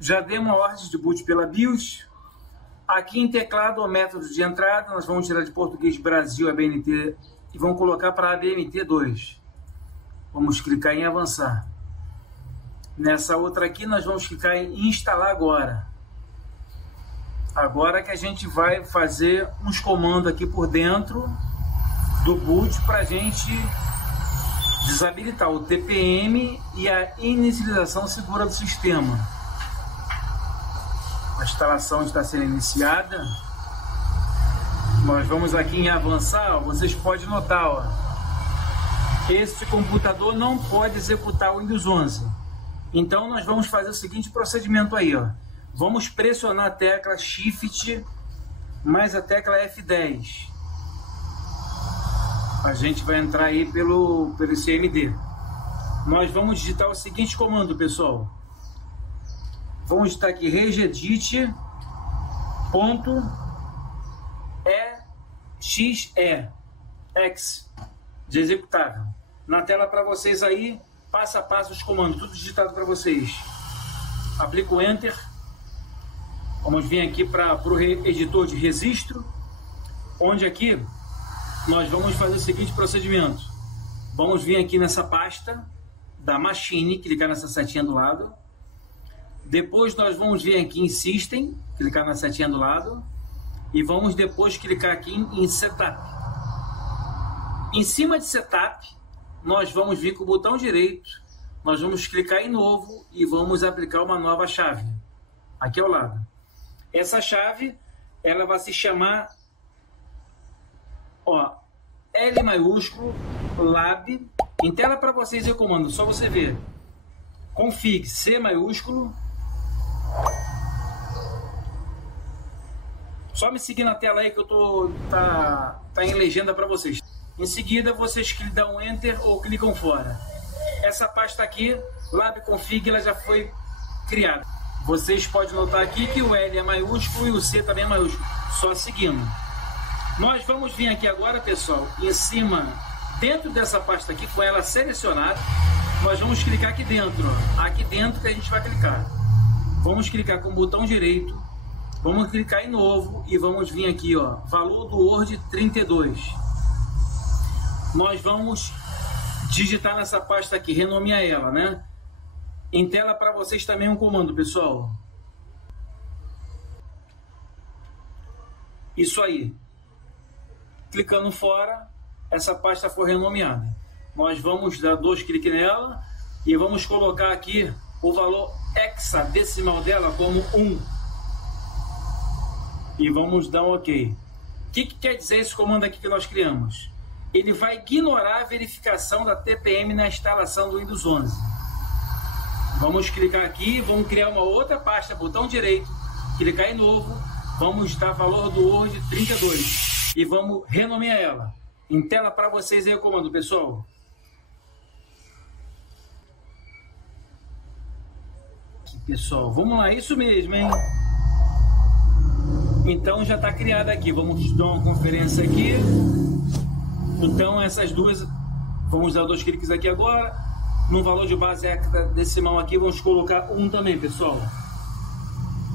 Já dei uma ordem de boot pela BIOS. Aqui em teclado, o método de entrada, nós vamos tirar de português Brasil ABNT e vamos colocar para ABNT2. Vamos clicar em avançar. Nessa outra aqui, nós vamos clicar em instalar agora. Agora que a gente vai fazer uns comandos aqui por dentro do boot para a gente desabilitar o TPM e a inicialização segura do sistema. A instalação está sendo iniciada. Nós vamos aqui em avançar, ó, vocês podem notar, ó, este computador não pode executar o Windows 11. Então nós vamos fazer o seguinte procedimento aí, ó. Vamos pressionar a tecla Shift mais a tecla F10. A gente vai entrar aí pelo CMD. Nós vamos digitar o seguinte comando, pessoal. Vamos digitar aqui regedit.exe X de executável. Na tela para vocês aí, passo a passo os comandos, tudo digitado para vocês. Aplico o Enter. Vamos vir aqui para o editor de registro, onde aqui nós vamos fazer o seguinte procedimento. Vamos vir aqui nessa pasta da Machine, clicar nessa setinha do lado. Depois nós vamos vir aqui em System, clicar na setinha do lado. E vamos depois clicar aqui em Setup. Em cima de Setup, nós vamos vir com o botão direito. Nós vamos clicar em Novo e vamos aplicar uma nova chave. Aqui ao lado. Essa chave, ela vai se chamar, ó, L maiúsculo, Lab. Em tela para vocês eu comando, só você ver. Config C maiúsculo. Só me seguir na tela aí que eu tá em legenda para vocês. Em seguida vocês dão um Enter ou clicam fora. Essa pasta aqui, Lab Config, ela já foi criada. Vocês podem notar aqui que o L é maiúsculo e o C também é maiúsculo. Só seguindo. Nós vamos vir aqui agora, pessoal, em cima, dentro dessa pasta aqui, com ela selecionada, nós vamos clicar aqui dentro, ó. Aqui dentro que a gente vai clicar. Vamos clicar com o botão direito, vamos clicar em Novo e vamos vir aqui, ó, valor do Word 32. Nós vamos digitar nessa pasta aqui, renomear ela, né? Em tela para vocês também um comando, pessoal. Isso aí. Clicando fora, essa pasta foi renomeada. Nós vamos dar 2 cliques nela e vamos colocar aqui o valor hexadecimal dela como 1. E vamos dar um OK. O que quer dizer esse comando aqui que nós criamos? Ele vai ignorar a verificação da TPM na instalação do Windows 11. Vamos clicar aqui, vamos criar uma outra pasta, botão direito, clicar em Novo, vamos dar valor do Word 32 e vamos renomear ela. Em tela para vocês aí o comando, pessoal. Aqui, pessoal, vamos lá, isso mesmo, hein? Então já está criada aqui, vamos dar uma conferência aqui. Então essas duas, vamos dar 2 cliques aqui agora. No valor de base hexadecimal aqui, vamos colocar 1 também, pessoal.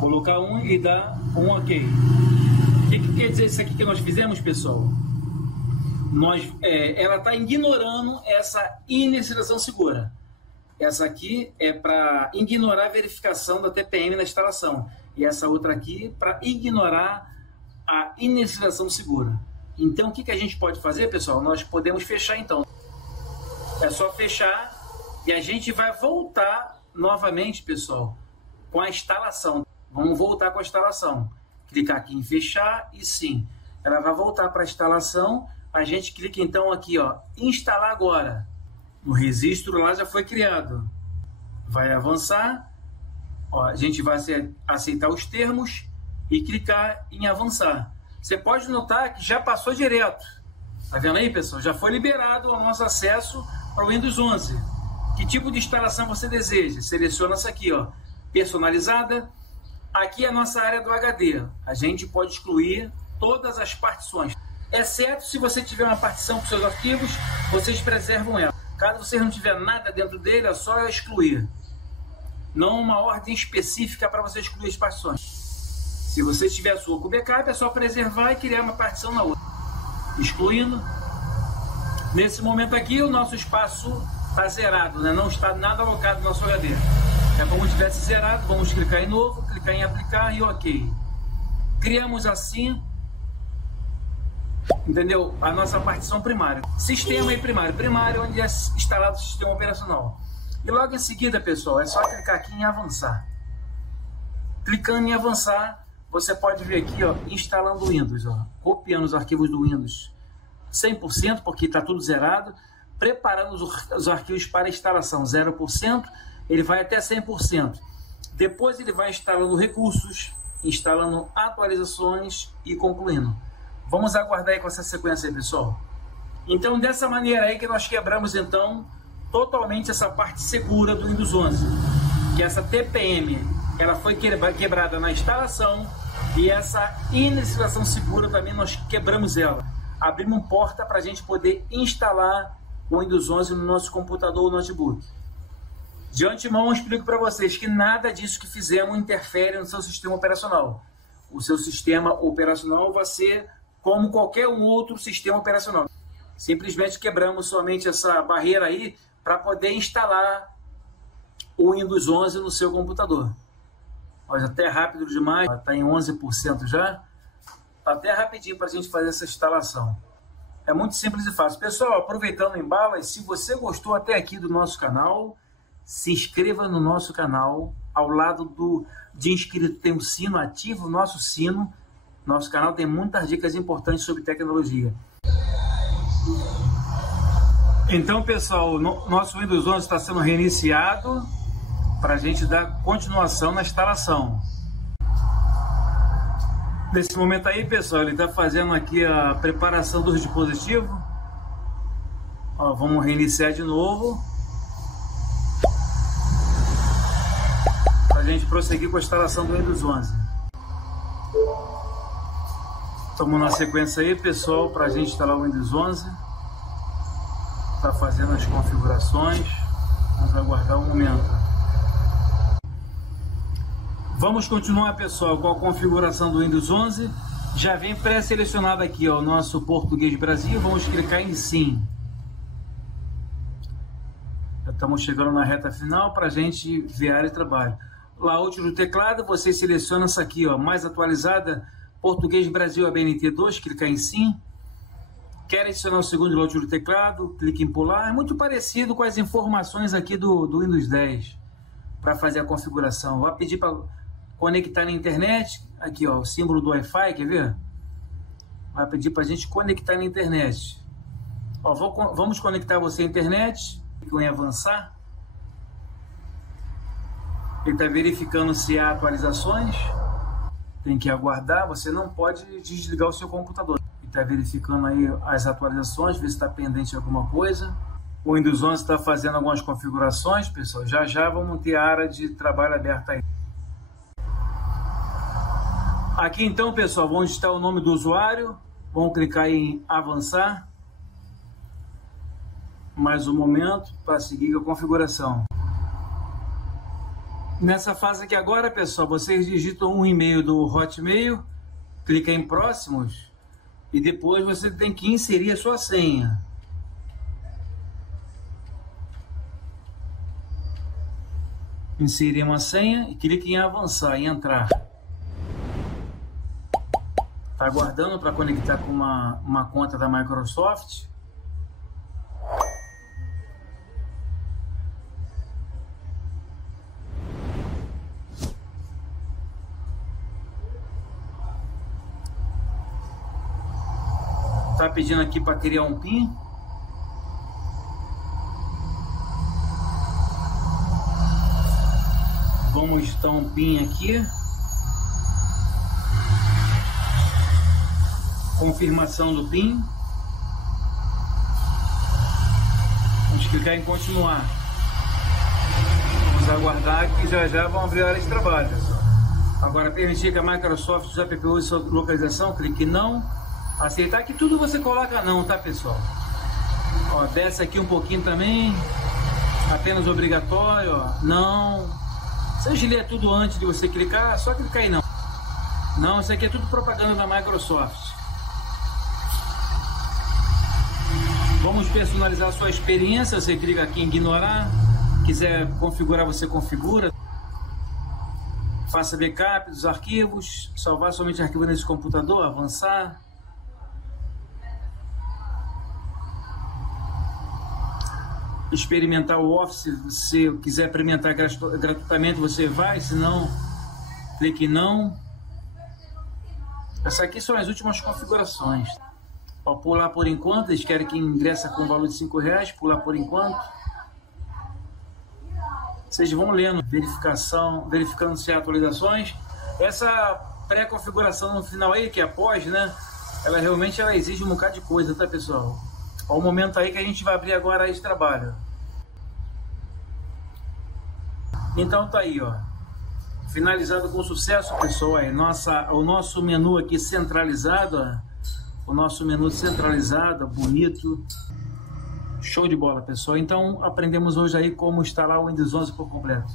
Colocar 1 e dar um OK. O que quer dizer isso aqui que nós fizemos, pessoal? Ela está ignorando essa inicialização segura. Essa aqui é para ignorar a verificação da TPM na instalação. E essa outra aqui para ignorar a inicialização segura. Então, o que a gente pode fazer, pessoal? Nós podemos fechar, então. É só fechar. E a gente vai voltar novamente, pessoal, com a instalação. Vamos voltar com a instalação. Clicar aqui em fechar e sim, ela vai voltar para a instalação. A gente clica então aqui, ó, instalar agora. O registro lá já foi criado. Vai avançar. Ó, a gente vai aceitar os termos e clicar em avançar. Você pode notar que já passou direto. Tá vendo aí, pessoal? Já foi liberado o nosso acesso para o Windows 11. Que tipo de instalação você deseja? Seleciona essa aqui, ó, personalizada. Aqui é a nossa área do HD. A gente pode excluir todas as partições, exceto se você tiver uma partição com seus arquivos, vocês preservam ela. Caso você não tiver nada dentro dele, é só excluir. não uma ordem específica para você excluir as partições. Se você tiver a sua com backup, é só preservar e criar uma partição na outra. Excluindo. Nesse momento aqui, o nosso espaço está zerado, né? Não está nada alocado no nosso HD. É como se tivesse zerado, vamos clicar em novo, clicar em aplicar e ok. Criamos assim, entendeu? A nossa partição primária. Sistema e primário. Primário onde é instalado o sistema operacional. E logo em seguida, pessoal, é só clicar aqui em avançar. Clicando em avançar, você pode ver aqui, ó, instalando o Windows, ó, copiando os arquivos do Windows 100%, porque está tudo zerado, preparando os arquivos para instalação 0%, ele vai até 100%. Depois ele vai instalando recursos, instalando atualizações e concluindo. Vamos aguardar aí com essa sequência aí, pessoal. Então, dessa maneira aí que nós quebramos, então, totalmente essa parte segura do Windows 11. Que essa TPM, ela foi quebrada na instalação e essa inicialização segura também nós quebramos ela. Abrimos porta para a gente poder instalar o Windows 11 no nosso computador ou notebook. De antemão, eu explico para vocês que nada disso que fizemos interfere no seu sistema operacional. O seu sistema operacional vai ser como qualquer um outro sistema operacional. Simplesmente quebramos somente essa barreira aí para poder instalar o Windows 11 no seu computador. Olha, até rápido demais, está em 11% já. Está até rapidinho para a gente fazer essa instalação. É muito simples e fácil. Pessoal, aproveitando o embalo, se você gostou até aqui do nosso canal, se inscreva no nosso canal. Ao lado de inscrito tem um sino, ativa o nosso sino. Nosso canal tem muitas dicas importantes sobre tecnologia. Então, pessoal, nosso Windows 11 está sendo reiniciado para a gente dar continuação na instalação. Nesse momento aí, pessoal, ele está fazendo aqui a preparação dos dispositivos. Ó, vamos reiniciar de novo para a gente prosseguir com a instalação do Windows 11. Estamos na sequência aí, pessoal, para a gente instalar o Windows 11. Está fazendo as configurações. Vamos aguardar um momento. Vamos continuar, pessoal, com a configuração do Windows 11. Já vem pré-selecionado aqui, ó, o nosso português Brasil. Vamos clicar em sim. Já estamos chegando na reta final para a gente ver a área de trabalho. Layout do teclado, você seleciona essa aqui, ó, mais atualizada, português Brasil ABNT2, clicar em sim. Quer adicionar o segundo layout do teclado, clique em pular. É muito parecido com as informações aqui do Windows 10 para fazer a configuração. Vai pedir para conectar na internet, aqui ó, o símbolo do Wi-Fi, quer ver? Vai pedir para a gente conectar na internet. Ó, vamos conectar você à internet, clique em avançar. Ele está verificando se há atualizações, tem que aguardar, você não pode desligar o seu computador. Ele está verificando aí as atualizações, ver se está pendente de alguma coisa. O Windows 11 está fazendo algumas configurações, pessoal, já vamos ter a área de trabalho aberta aí. Aqui então, pessoal, vamos digitar o nome do usuário, vamos clicar em avançar, mais um momento para seguir a configuração. Nessa fase aqui agora, pessoal, vocês digitam um e-mail do Hotmail, clica em próximos e depois você tem que inserir a sua senha. Inserir uma senha e clique em avançar, em entrar. Está aguardando para conectar com uma conta da Microsoft. Está pedindo aqui para criar um PIN. Vamos digitar um PIN aqui. Confirmação do PIN. Vamos clicar em continuar. Vamos aguardar que já vão abrir a área de trabalho. Agora, permitir que a Microsoft use a PPU de sua localização, clique em não. Aceitar, que tudo você coloca não, tá, pessoal? Ó, desce aqui um pouquinho também. Apenas obrigatório, ó. Não. Vocês lê tudo antes de você clicar, só clicar aí não. Não, isso aqui é tudo propaganda da Microsoft. Vamos personalizar a sua experiência. Você clica aqui em ignorar. Quiser configurar, você configura. Faça backup dos arquivos. Salvar somente arquivo nesse computador. Avançar. Experimentar o Office. Se você quiser experimentar gratuitamente, você vai. Se não, clique em não. Essas aqui são as últimas configurações. Ó, pular por enquanto, eles querem que ingressa com o valor de R$5, pular por enquanto. Vocês vão lendo, verificando se há atualizações. Essa pré-configuração no final aí, que é após, né? Ela realmente exige um bocado de coisa, tá, pessoal? Ó, o momento aí que a gente vai abrir agora esse trabalho. Então tá aí, ó. Finalizado com sucesso, pessoal. Aí, o nosso menu aqui centralizado, ó. O nosso menu centralizado, bonito. Show de bola, pessoal. Então, aprendemos hoje aí como instalar o Windows 11 por completo.